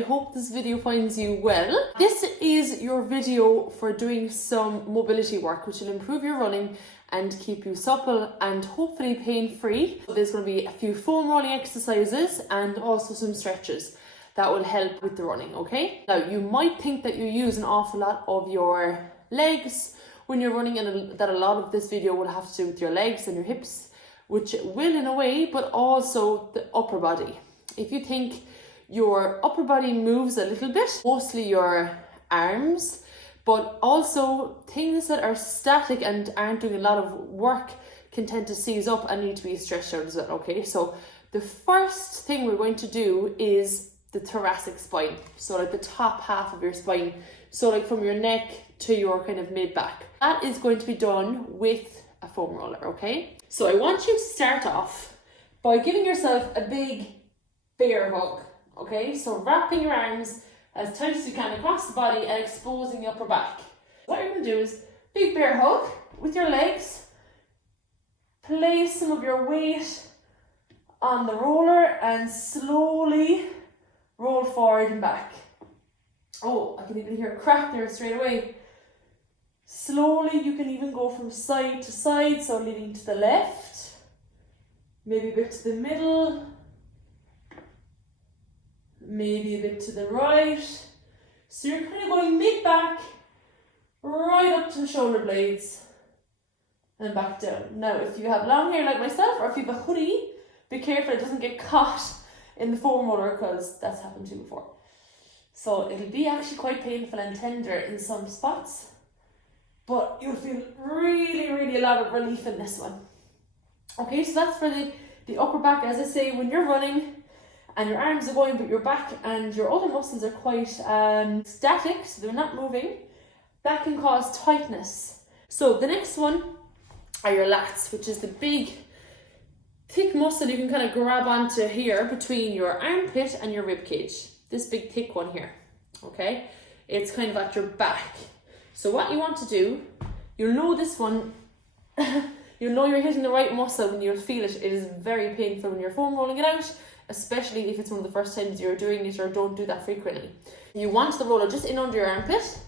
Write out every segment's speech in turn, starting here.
I hope this video finds you well. This is your video for doing some mobility work, which will improve your running and keep you supple and hopefully pain-free. There's going to be a few foam rolling exercises and also some stretches that will help with the running, okay? Now, you might think that you use an awful lot of your legs when you're running, and that a lot of this video will have to do with your legs and your hips, which it will in a way, but also the upper body. If you think your upper body moves a little bit, mostly your arms, but also things that are static and aren't doing a lot of work can tend to seize up and need to be stretched out as well, okay? So the first thing we're going to do is the thoracic spine. So like the top half of your spine. So like from your neck to your kind of mid-back. That is going to be done with a foam roller, okay? So I want you to start off by giving yourself a big bear hug, okay? So wrapping your arms as tight as you can across the body and exposing the upper back. What you're going to do is big bear hug with your legs. Place some of your weight on the roller and slowly roll forward and back. Oh, I can even hear a crack there straight away. Slowly, you can even go from side to side, so leaning to the left, maybe a bit to the middle, maybe a bit to the right. So you're kind of going mid-back, right up to the shoulder blades, and back down. Now, if you have long hair like myself, or if you have a hoodie, be careful it doesn't get caught in the foam roller, because that's happened to you before. So it'll be actually quite painful and tender in some spots, but you'll feel really a lot of relief in this one. Okay, so that's for the upper back. As I say, when you're running and your arms are going, but your back and your other muscles are quite static, so they're not moving, that can cause tightness. So the next one are your lats, which is the big, thick muscle you can kind of grab onto here between your armpit and your rib cage. This big thick one here, okay? It's kind of at your back. So what you want to do, you'll know this one, you'll know you're hitting the right muscle when you'll feel it. It is very painful when you're foam rolling it out, especially if it's one of the first times you're doing it or don't do that frequently. You want the roller just in under your armpit,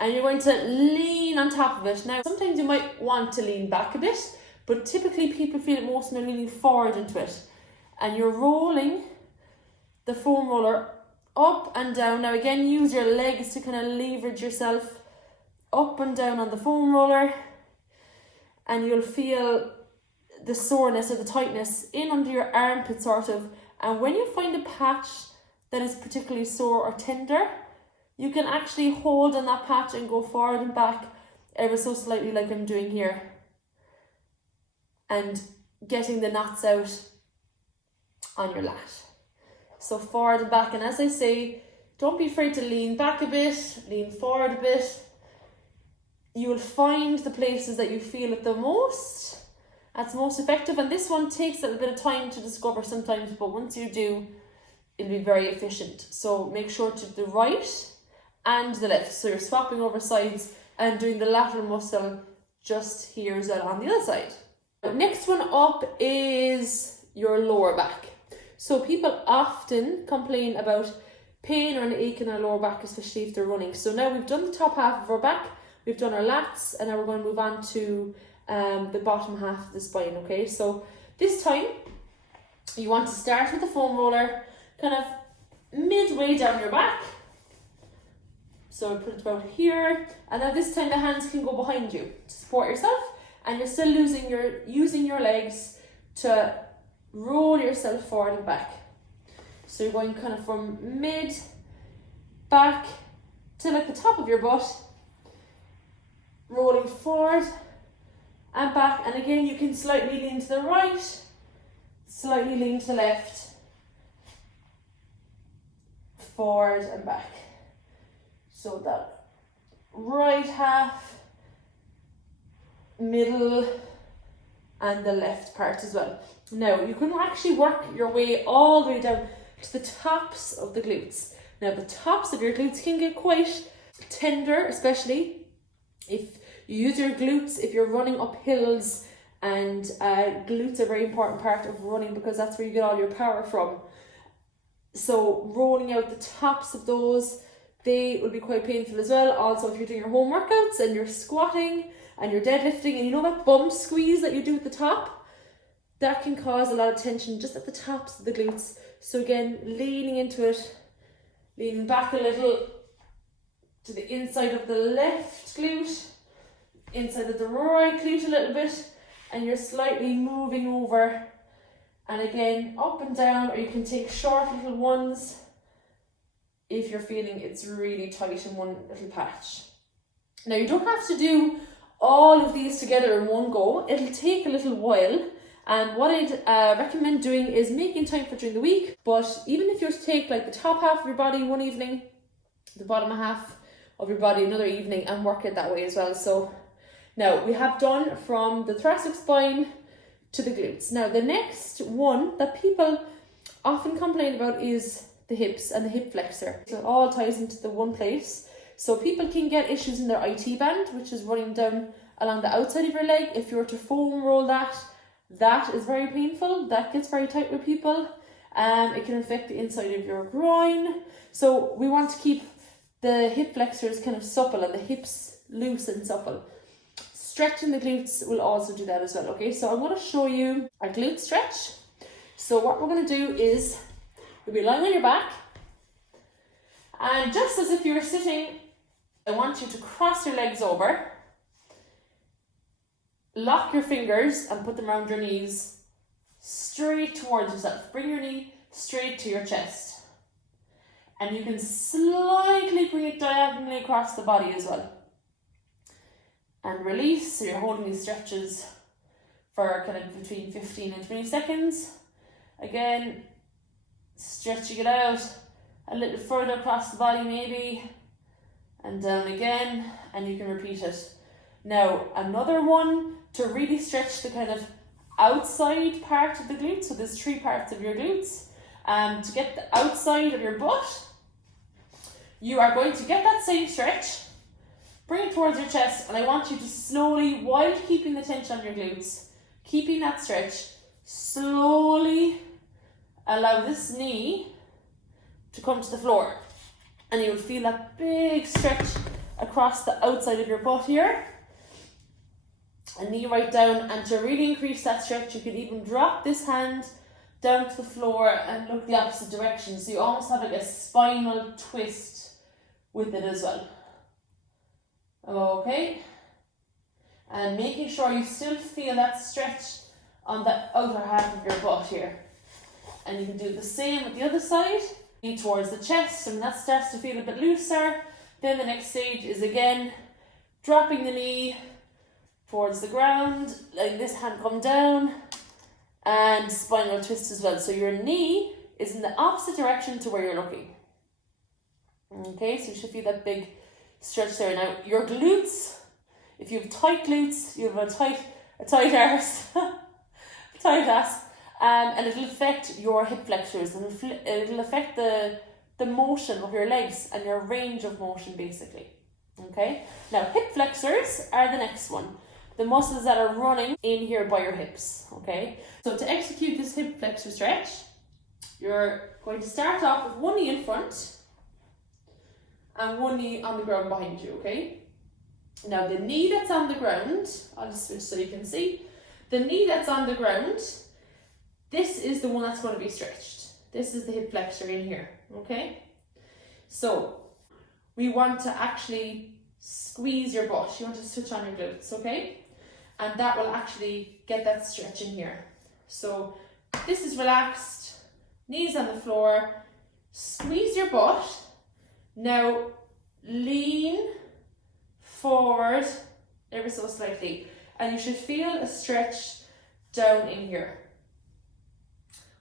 and you're going to lean on top of it. Now, sometimes you might want to lean back a bit, but typically people feel it most when they're leaning forward into it. And you're rolling the foam roller up and down. Now again, use your legs to kind of leverage yourself up and down on the foam roller, and you'll feel the soreness or the tightness in under your armpit sort of. And when you find a patch that is particularly sore or tender, you can actually hold on that patch and go forward and back ever so slightly, like I'm doing here, and getting the knots out on your lat. So forward and back, and as I say, don't be afraid to lean back a bit, lean forward a bit. You will find the places that you feel it the most, that's most effective, and this one takes a little bit of time to discover sometimes, but once you do, it'll be very efficient. So make sure to do the right and the left, so you're swapping over sides and doing the lateral muscle just here as well on the other side. Next one up is your lower back. So people often complain about pain or an ache in their lower back, especially if they're running. So now we've done the top half of our back, we've done our lats, and now we're going to move on to the bottom half of the spine, okay? So this time, you want to start with the foam roller kind of midway down your back. So put it about here, and now this time the hands can go behind you to support yourself, and you're still using your legs to roll yourself forward and back. So you're going kind of from mid back to like the top of your butt, rolling forward and back. And again, you can slightly lean to the right, slightly lean to the left, forward and back. So that right half, middle, and the left part as well. Now, you can actually work your way all the way down to the tops of the glutes. Now, the tops of your glutes can get quite tender, especially if you use your glutes if you're running up hills, and glutes are a very important part of running because that's where you get all your power from. So rolling out the tops of those, they will be quite painful as well. Also, if you're doing your home workouts and you're squatting and you're deadlifting, and you know that bum squeeze that you do at the top, that can cause a lot of tension just at the tops of the glutes. So again, leaning into it, leaning back a little to the inside of the left glute, inside of the right glute a little bit, and you're slightly moving over. And again, up and down, or you can take short little ones if you're feeling it's really tight in one little patch. Now, you don't have to do all of these together in one go. It'll take a little while. And what I'd recommend doing is making time for during the week. But even if you were to take like the top half of your body one evening, the bottom half of your body another evening, and work it that way as well. So now we have done from the thoracic spine to the glutes. Now the next one that people often complain about is the hips and the hip flexor. So it all ties into the one place. So people can get issues in their IT band, which is running down along the outside of your leg. If you were to foam roll that, that is very painful. That gets very tight with people. It can affect the inside of your groin. So we want to keep the hip flexors kind of supple and the hips loose and supple. Stretching the glutes will also do that as well. Okay, so I'm going to show you a glute stretch. So what we're going to do is you'll be lying on your back, and just as if you were sitting, I want you to cross your legs over, lock your fingers and put them around your knees straight towards yourself. Bring your knee straight to your chest, and you can slightly bring it diagonally across the body as well. And release. So you're holding these stretches for kind of between 15 and 20 seconds. Again, stretching it out a little further across the body maybe, and down again, and you can repeat it. Now another one to really stretch the kind of outside part of the glutes. So there's 3 parts of your glutes. To get the outside of your butt, you are going to get that same stretch, bring it towards your chest, and I want you to slowly, while keeping the tension on your glutes, keeping that stretch, slowly allow this knee to come to the floor. And you will feel that big stretch across the outside of your butt here. A knee right down, and to really increase that stretch, you can even drop this hand down to the floor and look the opposite direction. So you almost have like a spinal twist with it as well. Okay, and making sure you still feel that stretch on the outer half of your butt here. And you can do the same with the other side, knee towards the chest, and that starts to feel a bit looser. Then the next stage is again dropping the knee towards the ground, letting this hand come down, and spinal twist as well. So your knee is in the opposite direction to where you're looking. Okay, so you should feel that big stretch there. Now your glutes, if you have tight glutes, you have a tight arse, tight ass, and it'll affect your hip flexors, and it'll affect the motion of your legs and your range of motion basically. Okay, now hip flexors are the next one, the muscles that are running in here by your hips. Okay, so to execute this hip flexor stretch, you're going to start off with one knee in front and one knee on the ground behind you. Okay, now the knee that's on the ground, I'll just switch so you can see. The knee that's on the ground, this is the one that's going to be stretched. This is the hip flexor in here. Okay, so we want to actually squeeze your butt. You want to switch on your glutes. Okay, and that will actually get that stretch in here. So this is relaxed, knees on the floor, squeeze your butt. Now lean forward ever so slightly, and you should feel a stretch down in here.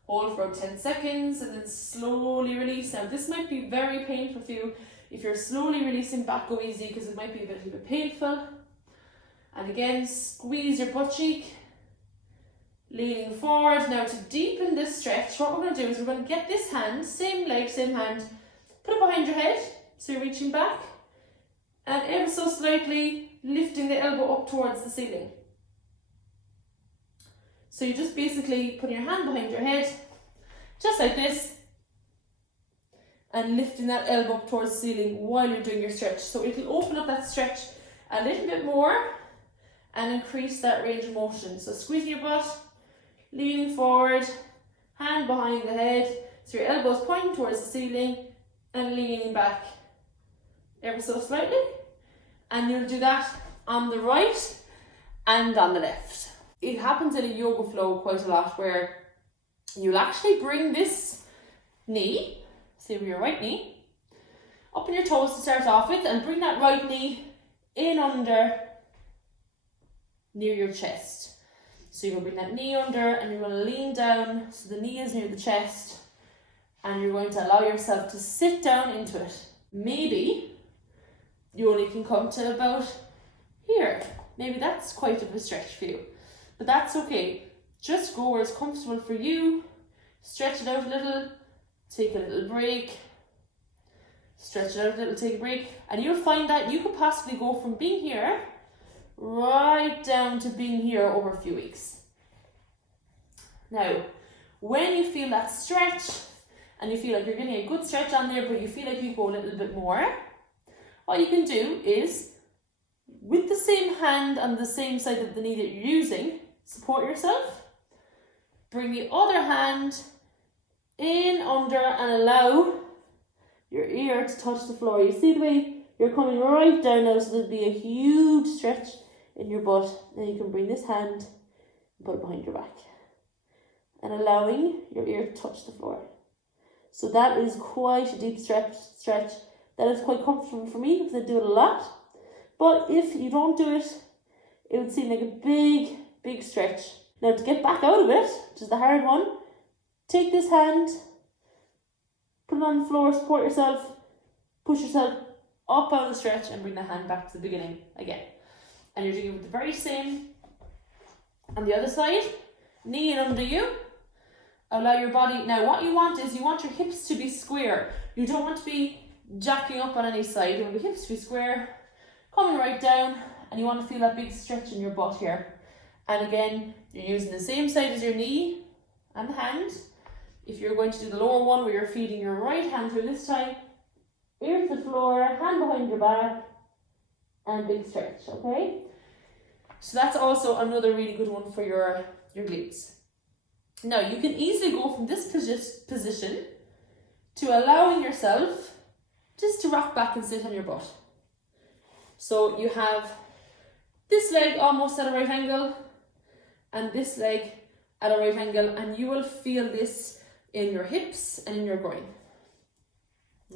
Hold for about 10 seconds and then slowly release. Now this might be very painful for you. If you're slowly releasing back, go easy because it might be a little bit painful. And again, squeeze your butt cheek, leaning forward. Now to deepen this stretch, what we're going to do is we're going to get this hand, same leg, same hand, put it behind your head, so you're reaching back, and ever so slightly lifting the elbow up towards the ceiling. So you're just basically putting your hand behind your head, just like this, and lifting that elbow up towards the ceiling while you're doing your stretch. So it'll open up that stretch a little bit more and increase that range of motion. So squeezing your butt, leaning forward, hand behind the head, so your elbows pointing towards the ceiling and leaning back ever so slightly. And you'll do that on the right and on the left. It happens in a yoga flow quite a lot where you'll actually bring this knee, say with your right knee, up on your toes to start off with, and bring that right knee in under near your chest. So you're going to bring that knee under and you're going to lean down so the knee is near the chest, and you're going to allow yourself to sit down into it. Maybe you only can come to about here. Maybe that's quite of a stretch for you, but that's okay. Just go where it's comfortable for you. Stretch it out a little, take a little break. Stretch it out a little, take a break. And you'll find that you could possibly go from being here right down to being here over a few weeks. Now, when you feel that stretch and you feel like you're getting a good stretch on there, but you feel like you go a little bit more, what you can do is, with the same hand on the same side of the knee that you're using, support yourself. Bring the other hand in under and allow your ear to touch the floor. You see the way you're coming right down now, so there'll be a huge stretch in your butt. Then you can bring this hand and put it behind your back and allowing your ear to touch the floor. So that is quite a deep stretch. That is quite comfortable for me because I do it a lot. But if you don't do it, it would seem like a big stretch. Now to get back out of it, which is the hard one, take this hand, put it on the floor, support yourself, push yourself up out of the stretch and bring the hand back to the beginning again. And you're doing it with the very same on the other side, knee in under you. Allow your body, now what you want is you want your hips to be square. You don't want to be jacking up on any side. You want your hips to be square, coming right down, and you want to feel that big stretch in your butt here. And again, you're using the same side as your knee and the hand. If you're going to do the lower one where you're feeding your right hand through this time, ear to the floor, hand behind your back, and big stretch, okay? So that's also another really good one for your glutes. Now, you can easily go from this position to allowing yourself just to rock back and sit on your butt. So you have this leg almost at a right angle and this leg at a right angle, and you will feel this in your hips and in your groin.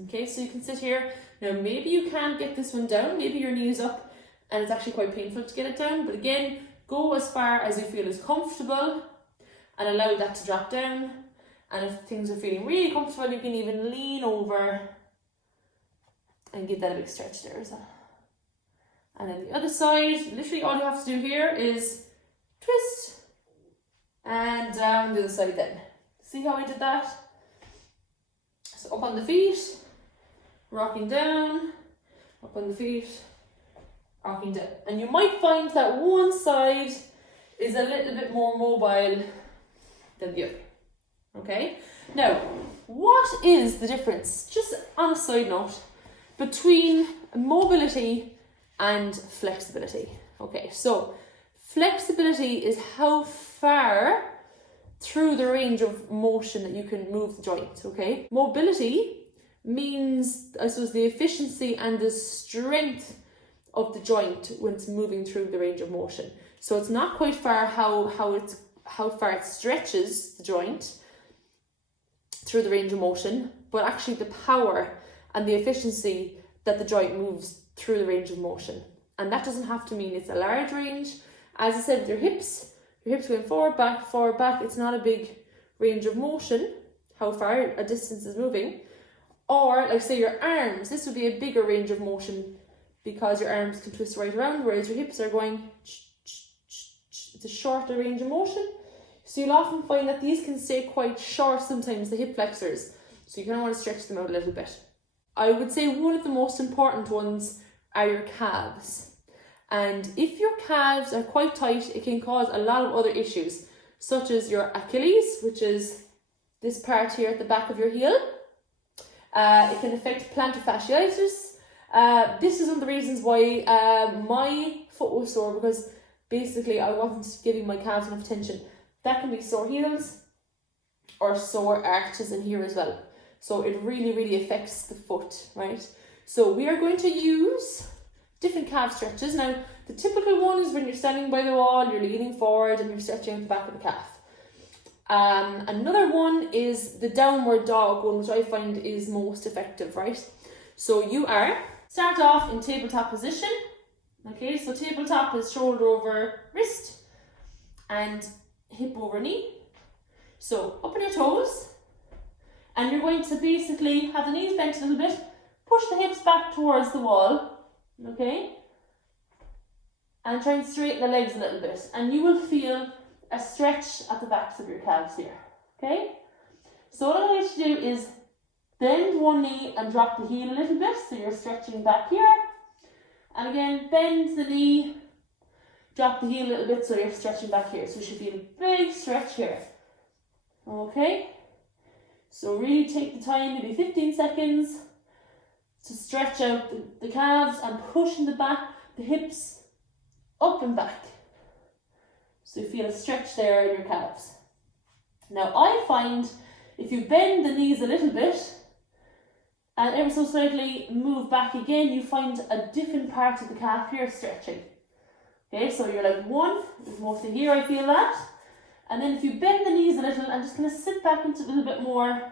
Okay, so you can sit here. Now, maybe you can't get this one down. Maybe your knee is up and it's actually quite painful to get it down. But again, go as far as you feel is comfortable and allow that to drop down. And if things are feeling really comfortable, you can even lean over and give that a big stretch there as well. And then the other side, literally all you have to do here is twist and down the other side then. See how I did that? So up on the feet, rocking down, up on the feet, rocking down. And you might find that one side is a little bit more mobile than the other. Okay? Now, what is the difference, just on a side note, between mobility and flexibility? Okay, so flexibility is how far through the range of motion that you can move the joint, okay? Mobility means, I suppose, the efficiency and the strength of the joint when it's moving through the range of motion. So it's not quite far how far it stretches the joint through the range of motion, but actually the power and the efficiency that the joint moves through the range of motion. And that doesn't have to mean it's a large range. As I said, with your hips going forward, back, it's not a big range of motion, how far a distance is moving. Or, like say your arms, this would be a bigger range of motion because your arms can twist right around, whereas your hips are going, it's a shorter range of motion. So you'll often find that these can stay quite short sometimes, the hip flexors. So you kind of want to stretch them out a little bit. I would say one of the most important ones are your calves. And if your calves are quite tight, it can cause a lot of other issues, such as your Achilles, which is this part here at the back of your heel, It can affect plantar fasciitis. This is one of the reasons why my foot was sore, because basically I wasn't giving my calves enough attention. That can be sore heels or sore arches in here as well. So it really, really affects the foot, right? So we are going to use different calf stretches. Now, the typical one is when you're standing by the wall, you're leaning forward and you're stretching out the back of the calf. Another one is the downward dog one, which I find is most effective, right? So you start off in tabletop position. Okay, so tabletop is shoulder over wrist and hip over knee. So up on your toes, and you're going to basically have the knees bent a little bit, push the hips back towards the wall, okay? And try and straighten the legs a little bit, and you will feel a stretch at the backs of your calves here, okay? So what I want you to do is bend one knee and drop the heel a little bit, so you're stretching back here. And again, bend the knee, drop the heel a little bit, so you're stretching back here. So you should feel a big stretch here, okay? So really take the time, maybe 15 seconds, to stretch out the calves and pushing the hips up and back. So you feel a stretch there in your calves. Now I find if you bend the knees a little bit and ever so slightly move back again, you find a different part of the calf here stretching. Okay, so you're like one, it's mostly here I feel that. And then if you bend the knees a little and just kind of sit back into a little bit more,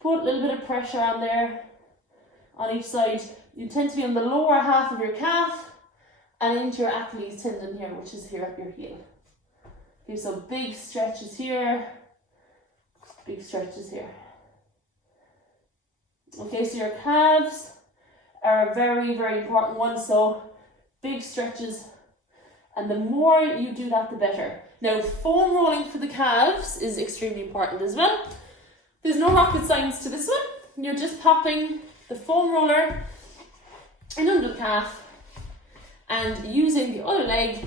put a little bit of pressure on there, on each side, you tend to be on the lower half of your calf and into your Achilles tendon here, which is here at your heel. Okay, so big stretches here, big stretches here. Okay, so your calves are a very, very important one, so big stretches, and the more you do that, the better. Now, foam rolling for the calves is extremely important as well. There's no rocket science to this one. You're just popping the foam roller in under the calf and using the other leg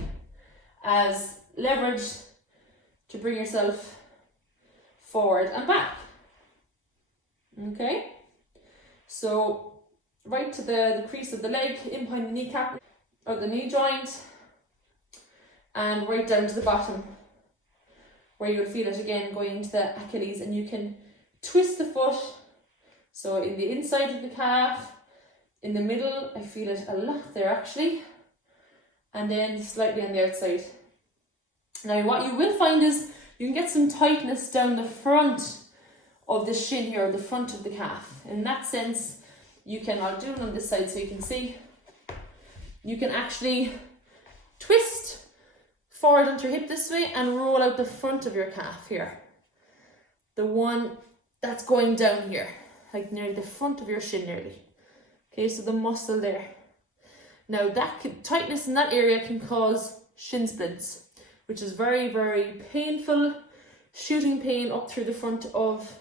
as leverage to bring yourself forward and back. Okay, so right to the crease of the leg, in behind the kneecap or the knee joint, and right down to the bottom where you'll feel it again going into the Achilles, and you can twist the foot. So in the inside of the calf, in the middle, I feel it a lot there actually, and then slightly on the outside. Now what you will find is you can get some tightness down the front of the shin here, or the front of the calf. In that sense, you can, I'll do it on this side so you can see, you can actually twist forward onto your hip this way and roll out the front of your calf here. The one that's going down here, like near the front of your shin nearly. Okay, so the muscle there. Now tightness in that area can cause shin splints, which is very, very painful, shooting pain up through the front of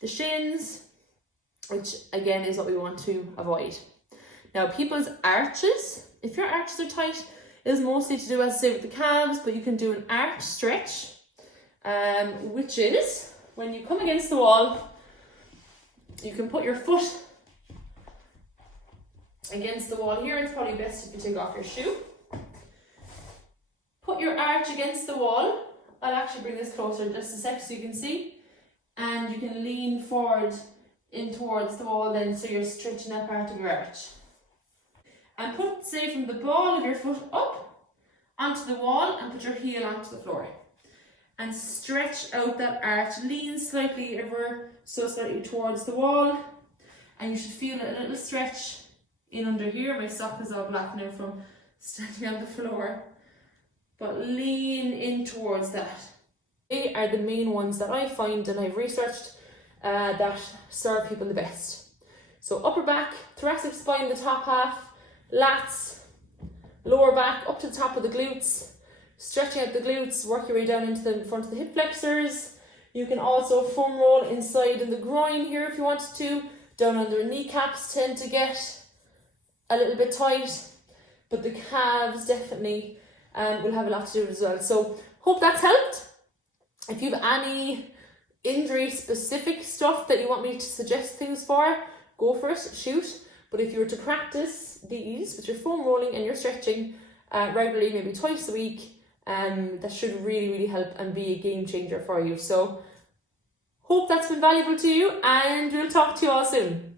the shins, which again is what we want to avoid. Now people's arches, if your arches are tight, is mostly to do, as I say, with the calves, but you can do an arch stretch, which is when you come against the wall, you can put your foot against the wall here. It's probably best if you take off your shoe. Put your arch against the wall. I'll actually bring this closer in just a sec so you can see. And you can lean forward in towards the wall then, so you're stretching that part of your arch. And put, say, from the ball of your foot up onto the wall and put your heel onto the floor. And stretch out that arch. Lean slightly ever so slightly towards the wall. And you should feel a little stretch in under here. My sock is all black now from standing on the floor. But lean in towards that. They are the main ones that I find and I've researched that serve people the best. So upper back, thoracic spine, the top half, lats, lower back, up to the top of the glutes, stretching out the glutes, work your way down into the front of the hip flexors. You can also foam roll inside in the groin here if you wanted to. Down under kneecaps tend to get a little bit tight, but the calves definitely will have a lot to do as well. So hope that's helped. If you have any injury specific stuff that you want me to suggest things for, go for it, shoot. But if you were to practice these with your foam rolling and your stretching regularly, maybe twice a week, that should really, really help and be a game changer for you. So hope that's been valuable to you, and we'll talk to you all soon.